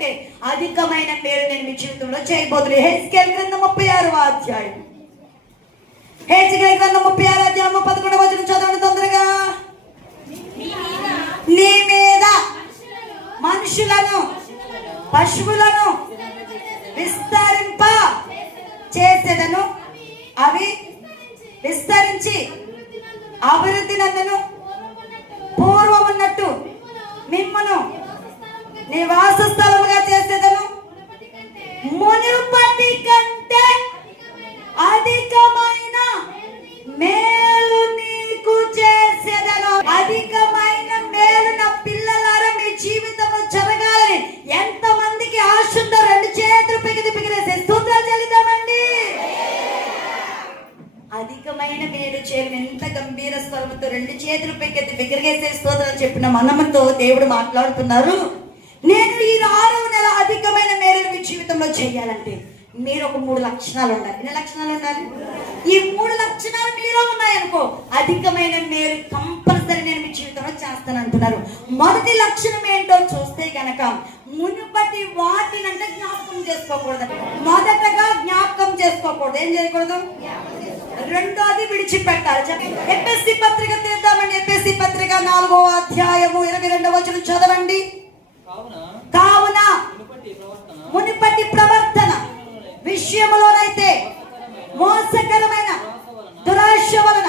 కంటే అధికమైన మేలు నేను మీ జీవితంలో చేయబోతున్నాను హెచ్కేల్ గ్రంథం ముప్పై ఆరు అధ్యాయం. హెచ్కేల్ గ్రంథం ముప్పై ఆరు అధ్యాయం పదకొండవ వచ్చిన చదవండి తొందరగా. నీ మీద మనుషులను పశువులను చెప్పిన మనముతో దేవుడు మాట్లాడుతున్నారు. నేను ఈ ఆరవ నెల అధికమైన మేలు మీ జీవితంలో చేయాలంటే మీరు ఒక మూడు లక్షణాలు ఉండాలి. ఎన్ని లక్షణాలు ఉండాలి? ఈ మూడు లక్షణాలు మీలో ఉన్నాయనుకో అధికమైన మేరు కంపల్సరీ నేను మీ జీవితంలో చేస్తాను అంటున్నారు మొదటి లక్షణం ఏంటో చూస్తే గనక మునుపటి వాటినంటే జ్ఞాపకం చేసుకోకూడదు. మొదటగా జ్ఞాపకం చేసుకోకూడదు. ఏం చేయకూడదు? రెండోది విడిచిపెట్టాలి. ఎపిఎస్సి పత్రిక తీద్దామండి. ఎపిఎస్సి పత్రిక నాలుగో అధ్యాయము ఇరవై రెండవ వచనం చదవండి. కావున మునుపటి ప్రవర్తన మునిపటి ప్రవర్తన విషయములోనైతే మోసకరమైన దురాశ వలన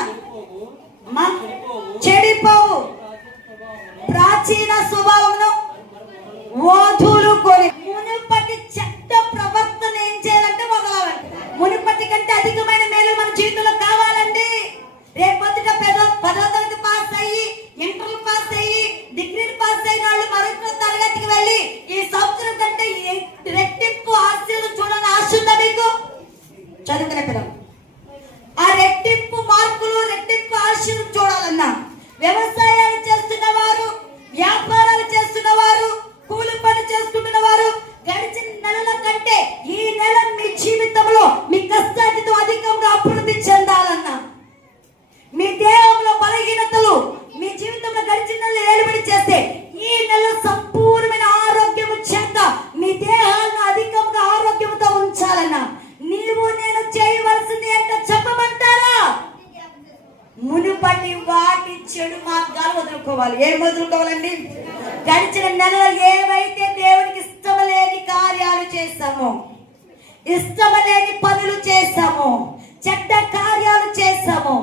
చెడిపోవు, ప్రాచీన స్వభావం கிடக்கிறோம் చెడ్డ కార్యాలు చేస్తాము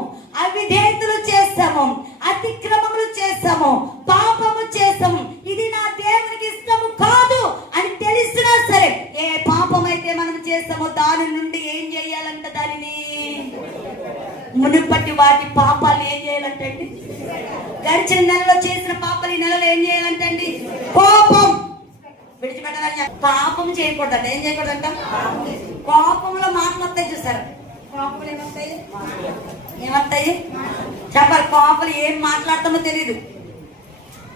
అవిధేతులు చేస్తాము అతిక్రమములు చేస్తాము పాపము చేస్తాము ఇది నా దేవునికి ఇష్టము కాదు అని తెలిసినా సరే ఏ పాపం అయితే మనం చేస్తామో దాని నుండి ఏం చేయాలంట దానిని? మునుపటి వాటి పాపాలు ఏం చేయాలంటండి గడిచిన నెలలో చేసిన పాపాలు ఈ నెలలో ఏం చేయాలంటండి కోపం. విడిచిపెట్టాలని పాపం చేయకూడదంట. ఏం చేయకూడదంట? కోపంలో మాటలు వస్తాయి చూసారు? ఏమత్తాయి చెప్పాలి కోపలు ఏం మాట్లాడతామో తెలియదు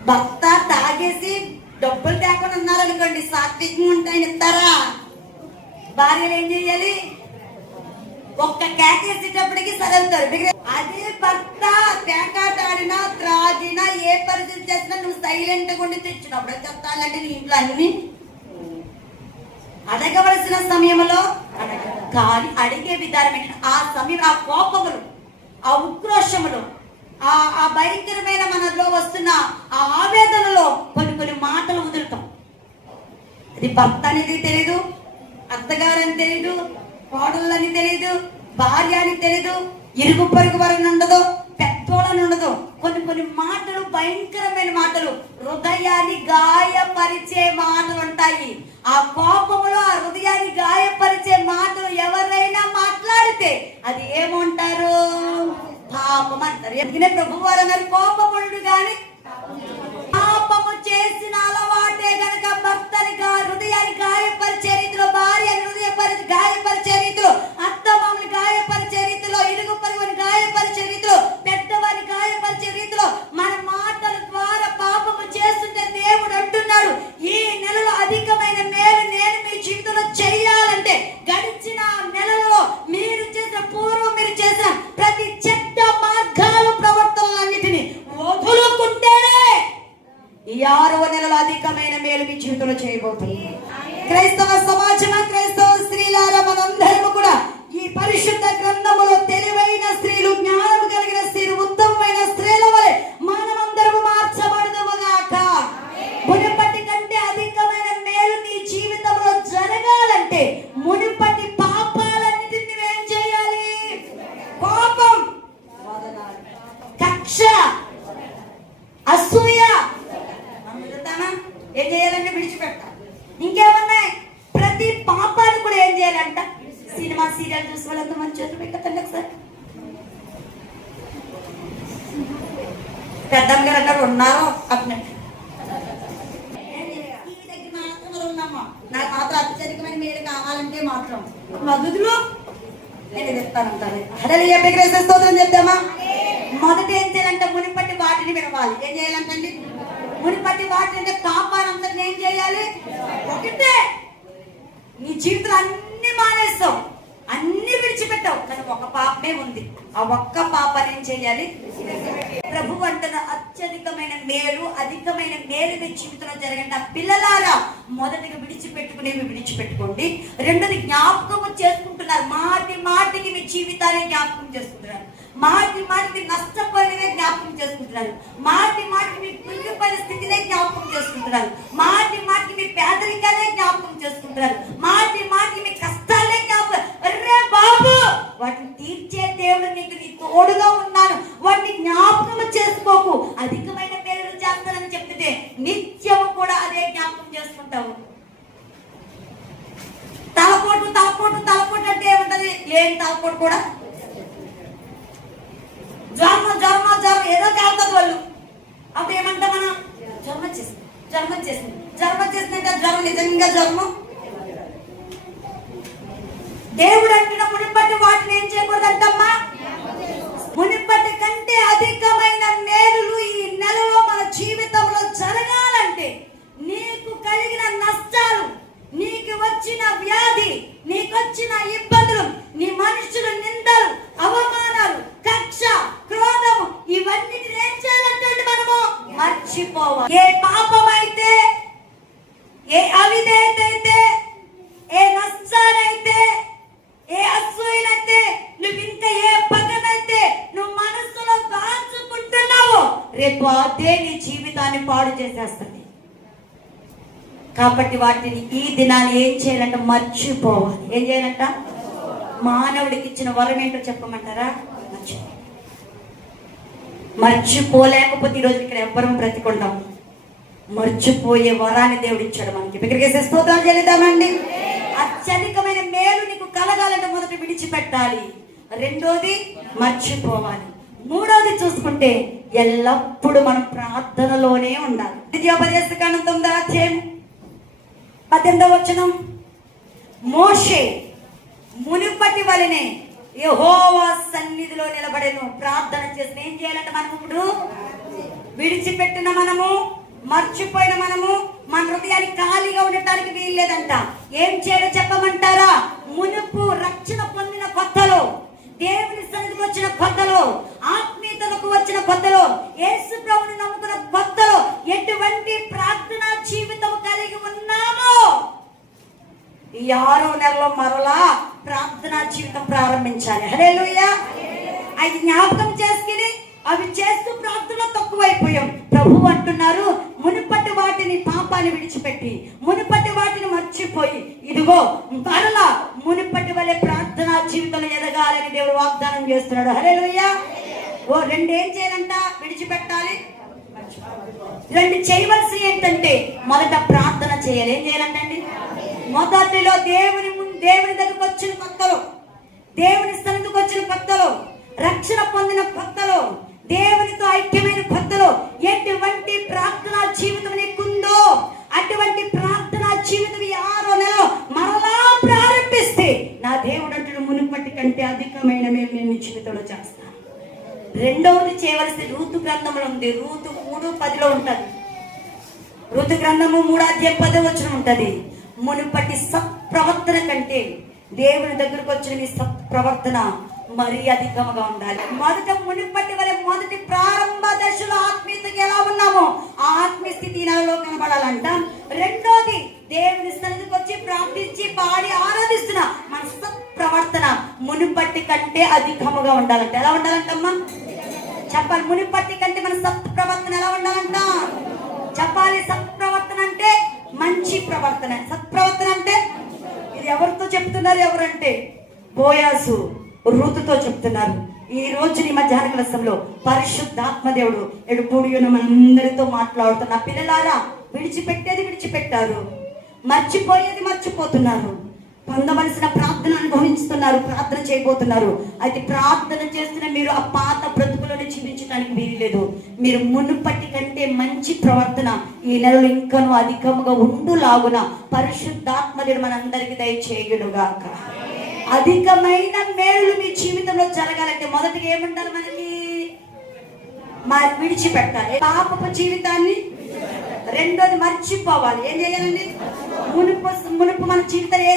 భర్త తాగేసి డబ్బులు తేకుండా ఉన్నారనుకోండి సాత్వికంగా ఉంటాయని ఇస్తారా? భార్యలు ఏం చేయాలి? ఒక్క కేకేసేటప్పటికి సరవుతారు అదే భర్త తేకాటాడినా త్రాగినా ఏ పరిస్థితి చేసినా నువ్వు సైలెంట్గా ఉండి తెచ్చినప్పుడు చెప్తానంటే నీ ఇంట్లో అన్ని అడగవలసిన సమయంలో కానీ అడిగే విధానం ఏంటంటే ఆ సమయం ఆ కోపములు ఆ ఉక్రోషములు ఆ ఆ భయంకరమైన మనలో వస్తున్న ఆ ఆవేదనలో కొన్ని కొన్ని మాటలు వదులుతాం. అది భర్త అనేది తెలీదు అత్తగారు అని తెలీదు కోడళ్ళని తెలీదు భార్య అని తెలీదు ఇరుగు పొరుగు వారిని ఉండదు. పెద్దోళ్ళని ఉండదు. కొన్ని కొన్ని మాటలు భయంకరమైన మాటలు హృదయాన్ని గాయపరిచే మాటలు ఉంటాయి. ఆ కోపములో ఆ హృదయాన్ని గాయపరిచే మాటలు ఎవరైనా మాట్లాడితే అది ఏమంటారు? పాపం అంటారు. ఎందుకనే ప్రభువారు అన్నారు కోపముడు కానీ విడిచిపెట్టాలి ఇంకేమున్నాయి? ప్రతి పాపాలు కూడా ఏం చేయాలంట? సినిమా సీరియల్ చూసిన వాళ్ళంతా మంచి చేతులు పెట్టండి ఒకసారి పెద్దమ్మ గారు అన్నారు ఉన్నారు అట్నండి మాత్రం నాకు మాత్రం అత్యధికమైన మీరు కావాలంటే మాత్రం మధులో నేను చెప్తానంటారు. హడలియ బిగ్రేసే స్తోత్రం చెప్తామా? మొదట ఏం చేయాలంటే మునిపట్టి వాటిని వినవాలి. ఏం చేయాలంటే మునిపటి వాటి అంటే పాపాలందరిని ఏం చేయాలి? ఒకటే నీ జీవితం అన్ని మానేస్తావు. అన్ని విడిచిపెట్టావు. కానీ ఒక పాపమే ఉంది. ఆ ఒక్క పాపని ఏం చేయాలి? ప్రభు అంటున్న అత్యధికమైన మేలు అధికమైన మేలు మీ జీవితంలో జరగండి ఆ పిల్లలారా మొదటిగా విడిచిపెట్టుకునేవి విడిచిపెట్టుకోండి. రెండోది జ్ఞాపకం చేసుకుంటున్నారు. మాటి మాటికి మీ జీవితాన్ని జ్ఞాపకం చేసుకుంటారు మాటి మాటికి నష్టపోయినవే జ్ఞాపకం చేసుకుంటున్నారు. మాటి మాటికి మీ కృంగిపోయిన స్థితినే జ్ఞాపకం చేసుకుంటున్నారు. మాటి మాటికి మీ పేదరికాలే జ్ఞాపకం చేసుకుంటున్నారు. మాటి మాటికి మీ కష్టాలే జ్ఞాపకం అర్రే బాబు! వాటిని తీర్చే దేవుడు నీకు నీ తోడుగా ఉన్నాను వాటిని జ్ఞాపకం చేసుకోకు. అధికమైన పేర్లు చేస్తానని చెప్తే నిత్యము కూడా అదే జ్ఞాపకం చేసుకుంటావు. తలపోటు తలపోటు తలపోటు అంటే ఏముంటది? ఏం తలపోటు కూడా? జ్వరం జ్వరం ఏదో కాలుతుంది వాళ్ళు. అప్పుడు ఏమంటాం మనం? జ్వరం వచ్చేసింది జ్వరం వచ్చేసింది జ్వరం వచ్చేసిందంటే జ్వరం నిజంగా జ్వరము దేవుడు అంటున్న మునిపట్టి వాటిని ఏం చేయకూడదంటమ్మా? మునిపట్టి కంటే అధికమైన మేలులు ఈ నెలలో మన జీవితంలో జరగాలంటే నీకు కలిగిన నష్టాలు నీకు వచ్చిన వ్యాధి నీకు వచ్చిన ఇబ్బందులు నీ మనుషులు నిందలు అవమానాలు కక్ష క్రోధము ఇవన్నిటిని ఏం చేయాలంటే మనము మర్చిపోవాలి ఏ పాపం అయితే ఏ అవిధేయత అయితే ఏ నష్టాలైతే ఏ అసూయనైతే నువ్వు ఇంకా ఏ పగనైతే నువ్వు మనస్సులో దాచుకుంటున్నావో రేపు అదే నీ జీవితాన్ని పాడు చేసేస్తుంది. కాబట్టి వాటిని ఈ దినాన్ని ఏం చేయాలంట మర్చిపోవాలి. ఏం చేయాలంట? మానవుడికి ఇచ్చిన వరం ఏంటో చెప్పమంటారా? మర్చిపో మర్చిపోలేకపోతే ఈరోజు ఇక్కడ ఎవ్వరం బ్రతికుంటాం. మర్చిపోయే వరాన్ని దేవుడు ఇచ్చాడు మనకి ఇక్కడికి స్తోత్రాలు చెల్లిద్దామండి. అత్యధికమైన మేలు నీకు కలగాలంటే మొదట విడిచిపెట్టాలి. రెండోది మర్చిపోవాలి. మూడోది చూసుకుంటే ఎల్లప్పుడూ మనం ప్రార్థనలోనే ఉండాలి. ద్వితీయోపదేశ కాండం తొమ్మిదో అధ్యాయం పద్దెనిమిదవ వచనం. మోషే మునిపటి వలనే యహోవా సన్నిధిలో నిలబడేను. ప్రార్థన చేసిన ఏం చేయాలంటే మనం ఇప్పుడు? విడిచిపెట్టిన మనము మర్చిపోయిన మనము మన హృదయాన్ని ఖాళీగా ఉండటానికి వీల్లేదంట. ఏం చేయాలో చెప్పమంటారా? మునుపు రక్షణ పొందిన కొత్తలో దేవుని సన్నిధికి వచ్చిన కొత్తలో ఆత్మీయతలకు వచ్చిన కొత్తలో యేసు ప్రభుని నమ్ముకున్న కొత్తలో ఎటువంటి ప్రార్థనా జీవితం కలిగి ఉన్నామో ఈ ఆరో నెలలో మరలా ప్రార్థనా జీవితం ప్రారంభించాలి. హల్లెలూయా. అది జ్ఞాపకం చేసుకుని అవి చేస్తూ ప్రార్థన తక్కువైపోయాం. ప్రభు అంటున్నారు మునుపటి వాటిని పాపాన్ని విడిచిపెట్టి మునుపటి వాటిని మర్చిపోయి ఇదిగో మరలా మునుపటి వలె ప్రార్థనా జీవితంలో ఎదగాలని దేవుడు వాగ్దానం చేస్తున్నాడు. హల్లెలూయా. ఓ రెండేం చేయాలంట? విడిచిపెట్టాలి. రెండు చేయవలసి ఏంటంటే మొదట ప్రార్థన చేయాలి. ఏం చేయాలంటండి? మొదటిలో దేవుని దేవుని దగ్గరకు వచ్చిన భక్తలు దేవుని సన్నిధికి వచ్చిన భక్తలు రక్షణ పొందిన భక్తలు దేవునితో ఐక్యమైన భక్తలు ఎటువంటి ప్రార్థనా జీవితం నీకుందో అటువంటి ప్రార్థనా జీవితం ఈ ఆరో నెలలో మరలా ప్రారంభిస్తే నా దేవుడు అంటే మునుపటి కంటే అధికమైన మేలు నేను జీవితంలో చేస్తాను. రెండవది చేయవలసిన ఋతు గ్రంథంలో ఉంది. ఋతు మూడు పదిలో ఉంటుంది. ఋతు గ్రంథము మూడు అధ్యాయం పదో వచ్చిన మునుపటి సత్ప్రవర్తన కంటే దేవుని దగ్గరకు వచ్చిన మీ సత్ప్రవర్తన మరీ అధికముగా ఉండాలి. మొదట మునుపటి వల్ల మొదటి ప్రారంభ దశలో ఆత్మీయతకి ఎలా ఉన్నామో ఆ ఆత్మీయ స్థితి నెలలో కనబడాలంట. రెండోది దేవుని సన్నిధికి వచ్చి ప్రార్థించి పాడి ఆరాధిస్తున్న మన సత్ప్రవర్తన మునుపట్టి కంటే అధికముగా ఉండాలంట. ఎలా ఉండాలంటమ్మా? చెప్పాలి మునిపట్టి కంటే మన సత్ప్రవర్తన ఎలా ఉండాలంట? చెప్పాలి సత్ మంచి ప్రవర్తన. సత్ప్రవర్తన అంటే ఇది ఎవరితో చెప్తున్నారు ఎవరంటే బోయాసు ఋతుతో చెప్తున్నారు. ఈ రోజు నీ మధ్యాహ్న కలసంలో పరిశుద్ధాత్మ దేవుడు ఎడు మనందరితో మాట్లాడుతున్న పిల్లలారా విడిచిపెట్టేది విడిచిపెట్టారు. మర్చిపోయేది మర్చిపోతున్నారు. పొందవలసిన ప్రార్థన అనుభవిస్తున్నారు ప్రార్థన చేయబోతున్నారు. అయితే ప్రార్థన చేస్తున్న మీరు ఆ పాత బ్రతుకులను జీవించడానికి వీలు లేదు మీరు మునుపటి కంటే మంచి ప్రవర్తన ఈ నెలలో ఇంకను అధికముగా ఉండులాగున పరిశుద్ధాత్మ మనందరికీ దయచేయుడుగాక అధికమైన మేలు మీ జీవితంలో జరగాలంటే మొదటిగా ఏమంటారు మనకి? మా విడిచిపెట్టాలి. పాపపు జీవితాన్ని రెండోది మర్చిపోవాలి. ఏం చేయాలండి? మునుపు మునుపు మన జీవితం ఏ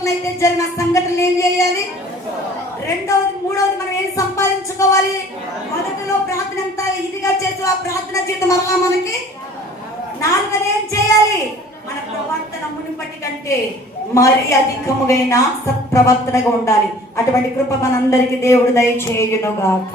సంఘటనలు అయితే జరిగిన సంఘటనలు ఏం చేయాలి? రెండవది మూడవది మనం ఏం సంపాదించుకోవాలి? మొదటిలో ప్రార్థన ఎంత ఇదిగా చేసి ఆ ప్రార్థన జీవితం అలా మనకి నాలుగది ఏం చేయాలి? మన ప్రవర్తన మునుపటి కంటే మరి అధికముగైన సత్ప్రవర్తనగా ఉండాలి. అటువంటి కృప మనందరికీ దేవుడు దయచేయునుగాక.